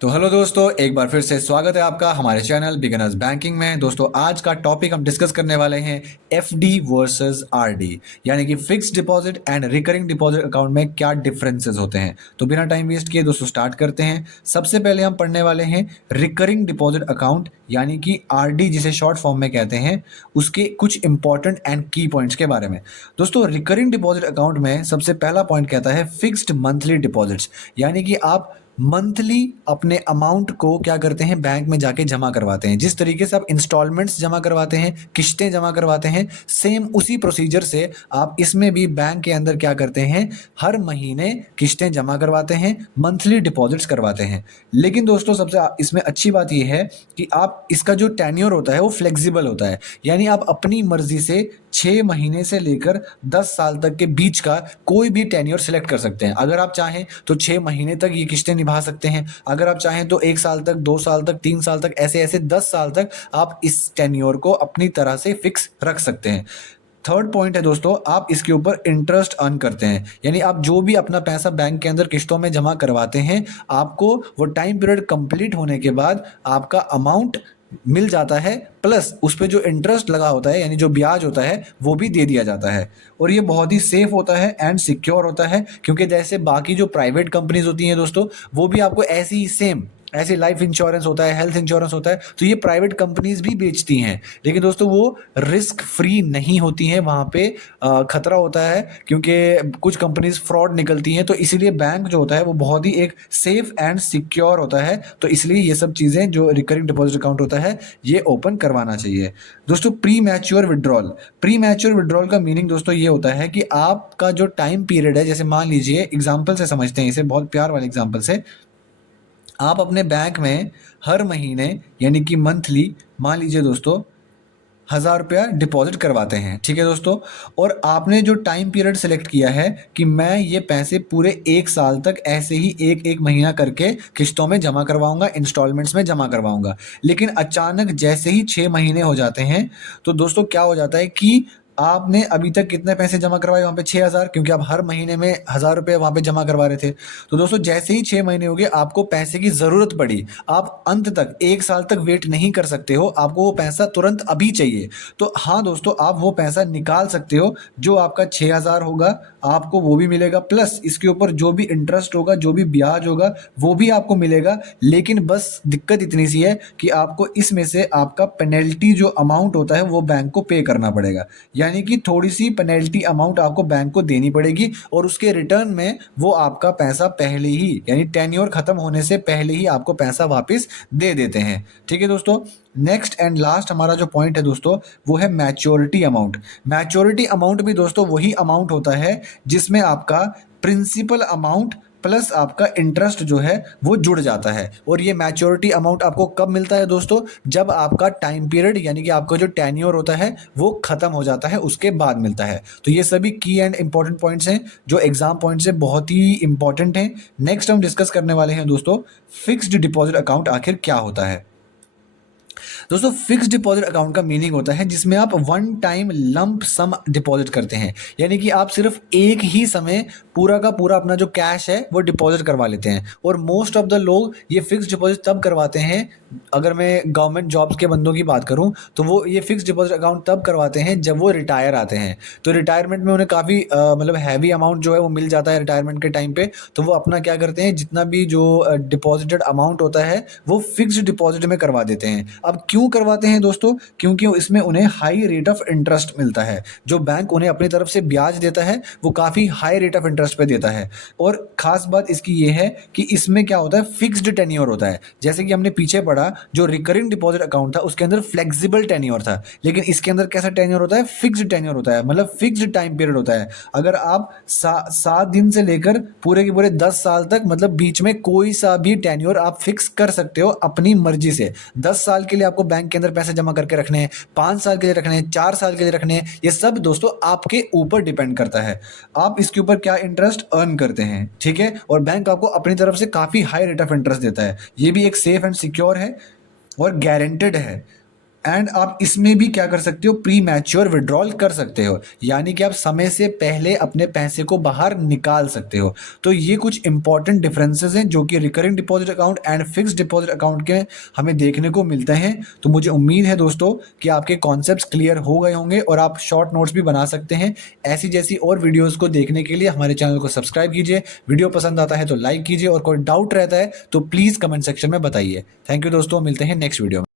तो हेलो दोस्तों, एक बार फिर से स्वागत है आपका हमारे चैनल बिगिनर्स बैंकिंग में। दोस्तों आज का टॉपिक हम डिस्कस करने वाले हैं एफडी वर्सेस आरडी, यानी कि fixed deposit and recurring deposit account में क्या डिफरेंसेस होते हैं। तो बिना टाइम वेस्ट किए दोस्तों स्टार्ट करते हैं। सबसे पहले हम पढ़ने वाले हैं रिकरिंग डिपॉजिट अकाउंट यानी कि आरडी जिसे शॉर्ट फॉर्म में कहते हैं, उसके कुछ इंपॉर्टेंट एंड की पॉइंट्स के बारे में। दोस्तों रिकरिंग डिपॉजिट अकाउंट में सबसे पहला पॉइंट कहता है फिक्स्ड मंथली डिपॉजिट्स, यानी कि आप मंथली अपने अमाउंट को क्या करते हैं, बैंक में जाके जमा करवाते हैं। जिस तरीके से आप इंस्टॉलमेंट्स जमा करवाते हैं, किश्तें जमा करवाते हैं, सेम उसी प्रोसीजर से आप इसमें भी बैंक के अंदर क्या करते हैं, हर महीने किश्तें जमा करवाते हैं, मंथली डिपॉजिट्स करवाते हैं। लेकिन दोस्तों सबसे इसमें अच्छी बात यह है कि आप इसका जो टेन्योर होता है वो फ्लेक्सिबल होता है, यानी आप अपनी मर्जी से 6 महीने से लेकर 10 साल तक के बीच का कोई भी टेन्योर सिलेक्ट कर सकते हैं। अगर आप चाहें तो 6 महीने तक ये किश्तें निभा सकते हैं, अगर आप चाहें तो 1 साल तक, 2 साल तक, 3 साल तक, ऐसे ऐसे 10 साल तक आप इस टेन्योर को अपनी तरह से फिक्स रख सकते हैं। थर्ड पॉइंट है दोस्तों, आप इसके ऊपर इंटरेस्ट अर्न करते हैं, यानी आप जो भी अपना पैसा बैंक के अंदर किश्तों में जमा करवाते हैं, आपको वो टाइम पीरियड कंप्लीट होने के बाद आपका अमाउंट मिल जाता है, प्लस उस पर जो इंटरेस्ट लगा होता है यानी जो ब्याज होता है वो भी दे दिया जाता है। और ये बहुत ही सेफ होता है एंड सिक्योर होता है, क्योंकि जैसे बाकी जो प्राइवेट कंपनीज होती हैं दोस्तों, वो भी आपको ऐसी ही सेम ऐसे लाइफ इंश्योरेंस होता है, हेल्थ इंश्योरेंस होता है, तो ये प्राइवेट कंपनीज भी बेचती हैं। लेकिन दोस्तों वो रिस्क फ्री नहीं होती हैं, वहाँ पे खतरा होता है, क्योंकि कुछ कंपनीज फ्रॉड निकलती हैं। तो इसीलिए बैंक जो होता है वो बहुत ही एक सेफ एंड सिक्योर होता है। तो इसलिए ये सब चीज़ें जो रिकरिंग डिपॉजिट अकाउंट होता है ये ओपन करवाना चाहिए। दोस्तों pre mature withdrawal, pre mature withdrawal का मीनिंग दोस्तों ये होता है कि आपका जो टाइम पीरियड है, जैसे मान लीजिए एग्जाम्पल से समझते हैं इसे, बहुत प्यार वाले एग्जाम्पल से, आप अपने बैंक में हर महीने यानी कि मंथली मान लीजिए दोस्तों 1,000 रुपया डिपॉजिट करवाते हैं, ठीक है दोस्तों। और आपने जो टाइम पीरियड सेलेक्ट किया है कि मैं ये पैसे पूरे 1 साल तक ऐसे ही एक एक महीना करके किस्तों में जमा करवाऊंगा, इंस्टॉलमेंट्स में जमा करवाऊंगा। लेकिन अचानक जैसे ही 6 महीने हो जाते हैं तो दोस्तों क्या हो जाता है कि आपने अभी तक कितने पैसे जमा करवाए वहाँ पे 6,000, क्योंकि आप हर महीने में 1,000 रुपये वहाँ पे जमा करवा रहे थे। तो दोस्तों जैसे ही 6 महीने हो गए आपको पैसे की ज़रूरत पड़ी, आप अंत तक 1 साल तक वेट नहीं कर सकते हो, आपको वो पैसा तुरंत अभी चाहिए। तो हाँ दोस्तों, आप वो पैसा निकाल सकते हो, जो आपका 6,000 होगा आपको वो भी मिलेगा, प्लस इसके ऊपर जो भी इंटरेस्ट होगा, जो भी ब्याज होगा वो भी आपको मिलेगा। लेकिन बस दिक्कत इतनी सी है कि आपको इसमें से आपका पेनल्टी जो अमाउंट होता है वो बैंक को पे करना पड़ेगा, यानी कि थोड़ी सी पेनल्टी अमाउंट आपको बैंक को देनी पड़ेगी, और उसके रिटर्न में वो आपका पैसा पहले ही यानी टेन्योर खत्म होने से पहले ही आपको पैसा वापस दे देते हैं। ठीक है दोस्तों, नेक्स्ट एंड लास्ट हमारा जो पॉइंट है दोस्तों वो है मैच्योरिटी अमाउंट। मैच्योरिटी अमाउंट भी दोस्तों वही अमाउंट होता है जिसमें आपका प्रिंसिपल अमाउंट प्लस आपका इंटरेस्ट जो है वो जुड़ जाता है। और ये मैच्योरिटी अमाउंट आपको कब मिलता है दोस्तों, जब आपका टाइम पीरियड यानी कि आपका जो टेन्योर होता है वो खत्म हो जाता है, उसके बाद मिलता है। तो ये सभी की एंड इंपॉर्टेंट पॉइंट्स हैं जो एग्जाम पॉइंट्स से बहुत ही इंपॉर्टेंट हैं। नेक्स्ट हम डिस्कस करने वाले हैं दोस्तों फिक्स्ड डिपॉजिट अकाउंट आखिर क्या होता है। दोस्तों फिक्स्ड डिपॉजिट अकाउंट का मीनिंग होता है जिसमें आप वन टाइम लंप सम डिपॉजिट करते हैं, यानी कि आप सिर्फ एक ही समय पूरा का पूरा अपना जो कैश है वो डिपॉजिट करवा लेते हैं। और मोस्ट ऑफ द लोग ये फिक्स्ड डिपॉजिट तब करवाते हैं, अगर मैं गवर्नमेंट जॉब्स के बंदों की बात करूं तो वो ये फिक्स्ड डिपॉजिट अकाउंट तब करवाते हैं जब वो रिटायर आते हैं। तो रिटायरमेंट में उन्हें काफ़ी मतलब हैवी अमाउंट जो है वो मिल जाता है रिटायरमेंट के टाइम पे, तो वो अपना क्या करते हैं, जितना भी जो डिपॉजिटेड अमाउंट होता है वो फिक्स्ड डिपॉजिट में करवा देते हैं। अब क्यों करवाते हैं दोस्तों, क्योंकि इसमें उन्हें हाई रेट ऑफ इंटरेस्ट मिलता है, जो बैंक उन्हें अपनी तरफ से ब्याज देता है वो काफ़ी हाई रेट ऑफ इंटरेस्ट पे देता है। और ख़ास बात इसकी ये है कि इसमें क्या होता है, फिक्स्ड टेन्योर होता है। जैसे कि हमने पीछे पढ़ा जो रिकरिंग डिपॉजिट अकाउंट था उसके अंदर फ्लेक्सिबल टेन्योर था, लेकिन इसके अंदर कैसा टेन्योर होता है, फिक्स्ड टेन्योर होता है, मतलब फिक्स्ड टाइम पीरियड होता है। अगर आप 7 दिन से लेकर पूरे के पूरे 10 साल तक, मतलब बीच में कोई सा भी टेन्योर आप फिक्स कर सकते हो अपनी मर्जी से। 10 साल के लिए आपको बैंक के अंदर पैसे जमा करके रखने हैं, 5 साल के लिए रखने हैं, 4 साल के लिए रखने हैं, ये सब दोस्तों आपके ऊपर डिपेंड करता है आप इसके ऊपर क्या इंटरेस्ट अर्न करते हैं। ठीक है, और बैंक आपको अपनी तरफ से काफ़ी हाई रेट ऑफ इंटरेस्ट देता है। ये भी एक सेफ एंड सिक्योर है और गारंटेड है। एंड आप इसमें भी क्या कर सकते हो, प्री मैच्योर विड्रॉल कर सकते हो, यानी कि आप समय से पहले अपने पैसे को बाहर निकाल सकते हो। तो ये कुछ इंपॉर्टेंट डिफरेंसेस हैं जो कि recurring deposit account and fixed deposit account के हमें देखने को मिलते हैं। तो मुझे उम्मीद है दोस्तों कि आपके कॉन्सेप्ट्स क्लियर हो गए होंगे और आप शॉर्ट नोट्स भी बना सकते हैं। ऐसी जैसी और वीडियोस को देखने के लिए हमारे चैनल को सब्सक्राइब कीजिए, वीडियो पसंद आता है तो लाइक कीजिए और कोई डाउट रहता है तो प्लीज़ कमेंट सेक्शन में बताइए। थैंक यू दोस्तों, मिलते हैं नेक्स्ट वीडियो में।